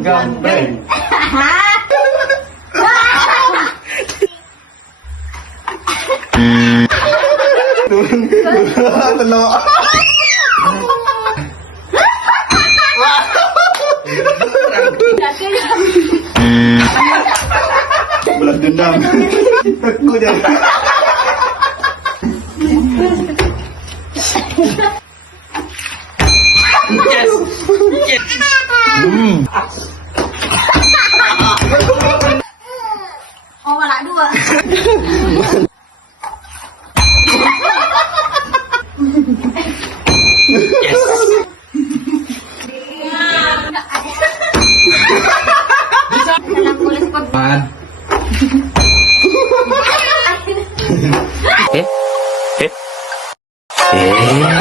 Gampeng. Dalawa. Balas dendam. Aku dia. Yes. Yes. Oh, wala dua. Yes. Dalam kulit pag... Man. Eh? Eh? Eh?